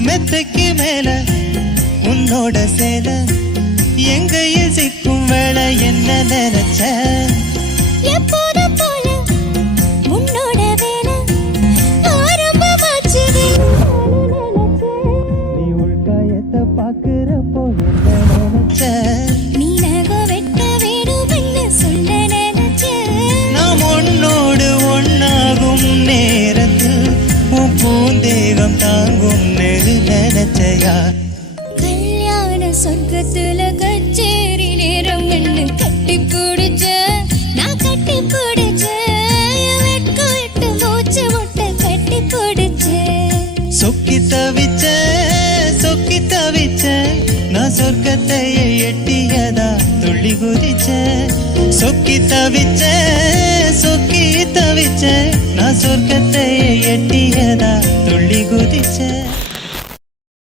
மெத்தைக்கு மேல உன்னோட சேல எங்கையில் சிக்கும் வேலை என்ன நினைச்ச எப்போதும் போல உன்னோட வேலை ஆரம்பமாச்சுது நீ உள்காயத்தை பாக்குறப்போ என்ன நினைச்ச நீ நகை வெட்ட வேணும்னு சொல்ல நினைச்ச நாம் ஒன்னோடு ஒன்னாகும் நேரத்தில் உன் பூந்தேகம் தாங்கும் நெடு நினைச்சையா கல்யாண சொர்க்கத்துல கச்சேரி நேரம் என்ன கட்டி பிடிச்ச நான் கட்டி பிடிச்ச வெட்கம் விட்டு மூச்சு முட்டை கட்டி பிடிச்ச சொக்கி தவிச்ச நான் சொர்க்கத்தையே எட்டியதா துள்ளி குதிச்ச சொக்கி தவிச்ச நான் சொர்க்கத்தையே எட்டியதா துள்ளி குதிச்ச